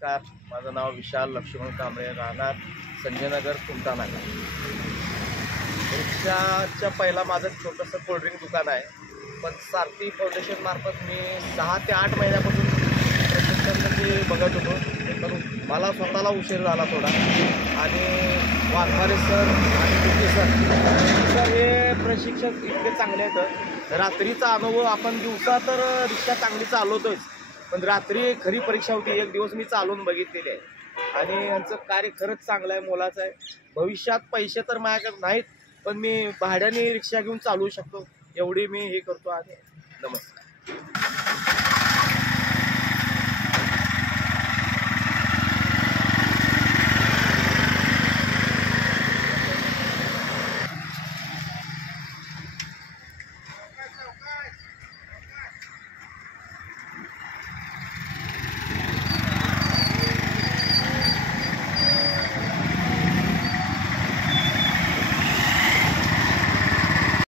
नमस्कार, माझं नाव विशाल लक्ष्मण कांबळे, राहणार संजयनगर, कुमटा नाका. रिक्षाच्या पहिला माझं छोटंसं कोल्ड्रिंक दुकान आहे, पण सारथी फाउंडेशन मार्फत मी 6 ते 8 महिन्यापासून प्रशिक्षण म्हणजे बघत होतो. पण मला स्वतःला उशीर झाला थोडा, आणि वाघमारे सर आणि दुसरे सर हे प्रशिक्षक इतके चांगले आहेत. रात्रीचा अनुभव आपण दिवसा तर रिक्षा चांगली चालवतोच, पण रात्री खरी परीक्षा होती. एक दिवस मी चालवून बघितलेली आहे आणि यांचं कार्य खरंच चांगलं आहे, मोलाचं आहे. भविष्यात पैसे तर माझ्याकडे नाहीत, पण मी भाड्याने रिक्षा घेऊन चालवू शकतो एवढी मी हे करतो. आणि नमस्कार.